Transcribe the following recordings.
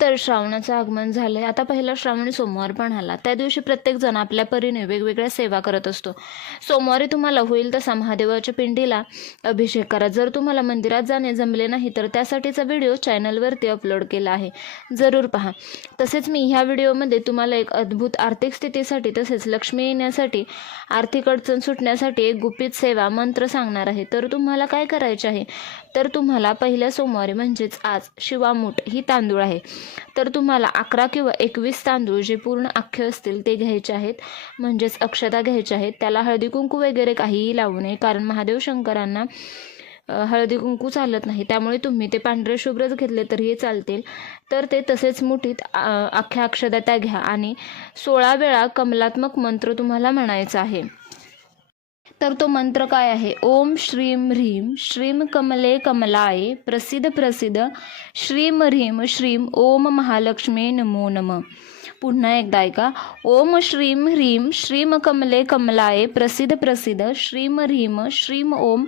तर श्रावणाचं आगमन झालंय. आता पहिला श्रावणी सोमवार पण आला. त्या दिवशी प्रत्येकजण आपल्या परीने वेगवेगळ्या सेवा करत असतो. सोमवारी तुम्हाला होईल तसा महादेवाच्या पिंडीला अभिषेक करा. जर तुम्हाला मंदिरात जाणे जमले नाही तर त्यासाठीचा व्हिडिओ चॅनलवरती अपलोड केला आहे. जरूर पहा. तसेच मी ह्या व्हिडिओमध्ये तुम्हाला एक अद्भुत आर्थिक स्थितीसाठी तसेच लक्ष्मी येण्यासाठी आर्थिक अडचण सुटण्यासाठी एक गुपित सेवा मंत्र सांगणार आहे. तर तुम्हाला काय करायचे आहे? तर तुम्हाला पहिल्या सोमवारी म्हणजेच आज शिवामूठ ही तांदूळ आहे. तर तुम्हाला अकरा किंवा एकवीस तांदूळ जे पूर्ण अख्खे असतील ते घ्यायचे आहेत. म्हणजेच अक्षता घ्यायच्या आहेत. त्याला हळदी कुंकू वगैरे काहीही लावू नये कारण महादेव शंकरांना हळदी कुंकू चालत नाही. त्यामुळे तुम्ही ते पांढरे शुभ्रच घेतले तरीही चालतील. तर ते तसेच मुठीत अख्ख्या अक्षदा त्या घ्या. आणि सोळा वेळा कमलात्मक मंत्र तुम्हाला म्हणायचा आहे. तर तो मंत्र काय आहे? ओम श्रीम ह्रीम श्रीम कमले कमलाय प्रसिद्ध प्रसिद्ध श्रीम ह्रीम श्रीम ओम महालक्ष्मी नमो नम. पुन्हा एकदा ऐका. ओम श्रीम ह्रीम श्रीम कमले कमलाय प्रसिद्ध प्रसिद्ध श्रीम ह्रीम श्रीम ओम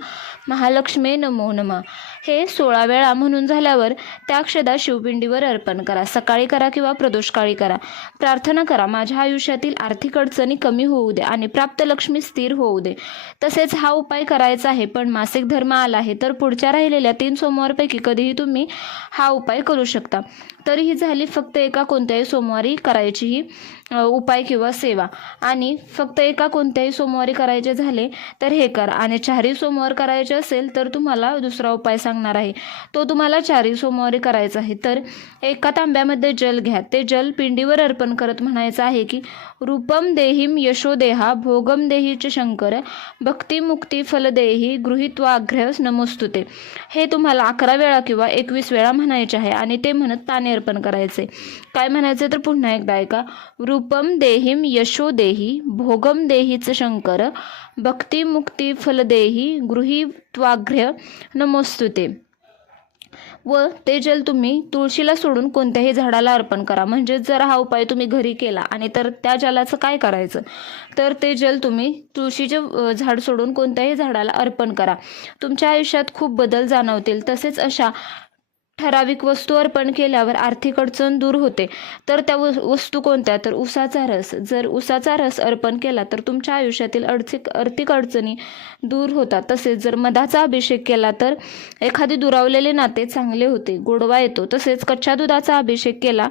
महालक्ष्मी नमो नमा. हे सोळा वेळा म्हणून झाल्यावर त्या अक्षदा शिवपिंडीवर अर्पण करा. सकाळी करा किंवा प्रदोषकाळी करा. प्रार्थना करा. माझ्या आयुष्यातील आर्थिक अडचणी कमी होऊ दे आणि प्राप्त लक्ष्मी स्थिर होऊ दे. तसेच हा उपाय करायचा आहे पण मासिक धर्म आला आहे तर पुढच्या राहिलेल्या तीन सोमवारपैकी कधीही तुम्ही हा उपाय करू शकता. तरीही झाली फक्त एका कोणत्याही सोमवारी करा करायची ही उपाय किंवा सेवा. आणि फक्त एका कोणत्याही सोमवारी करायचे झाले तर हे करा. आणि चारही सोमवार करायचे असेल तर तुम्हाला दुसरा उपाय सांगणार आहे. तो तुम्हाला चारही सोमवारी करायचा आहे. तर एका तांब्यामध्ये जल घ्या. ते जल पिंडीवर अर्पण करत म्हणायचं आहे की रूपम देहीम यशोदेहा भोगम देहीच शंकर भक्ती मुक्ती फलदेही गृहीत्वाग्र्य नमोस्तुते. हे तुम्हाला अकरा वेळा किंवा एकवीस वेळा म्हणायचे आहे. आणि ते म्हणत पाणी अर्पण करायचे. काय म्हणायचे? तर पुन्हा एकदा. ऐका रूपम देहीम यशो देही भोगम देहीच शंकर भक्ती मुक्ती फलदेही गृहीत्वाग्र्य नमोस्तुते. व ते जल तुम्ही तुळशीला सोडून कोणत्याही झाडाला अर्पण करा. म्हणजे जर हा उपाय तुम्ही घरी केला आणि तर त्या जलाचं काय करायचं? तर ते जल तुम्ही तुळशीचे झाड सोडून कोणत्याही झाडाला अर्पण करा. तुमच्या आयुष्यात खूप बदल जाणवतील. तसेच अशा ठराविक वस्तू अर्पण केल्यावर आर्थिक अडचण दूर होते. तर त्या वस्तू कोणत्या? तर उसाचा रस. जर उसाचा रस अर्पण केला तर तुमच्या आयुष्यातील अडचिक आर्थिक अडचणी दूर होतात. तसेच जर मधाचा अभिषेक केला तर एखादी दुरावलेले नाते चांगले होते गोडवा येतो. तसेच कच्च्या दुधाचा अभिषेक केला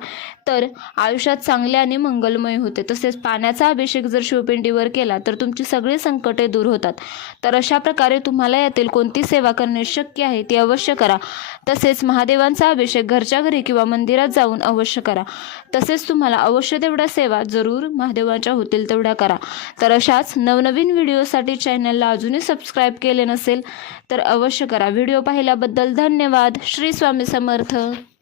तर आयुष्यात चांगले आणि मंगलमय होते. तसेच पाण्याचा अभिषेक जर शिवपिंडीवर केला तर तुमची सगळी संकटे दूर होतात. तर अशा प्रकारे तुम्हाला यातील कोणती सेवा करणे शक्य आहे ती अवश्य करा. तसेच महादेव महादेवांचा अभिषेक घरच्या घरी किंवा मंदिरात जाऊन अवश्य करा. तसेच तुम्हाला अवश्य तेवढ्या सेवा जरूर महादेवांच्या होतील तेवढ्या करा. तर अशाच नवनवीन व्हिडिओसाठी चॅनलला अजूनही सबस्क्राईब केले नसेल तर अवश्य करा. व्हिडिओ पाहिल्याबद्दल धन्यवाद. श्री स्वामी समर्थ.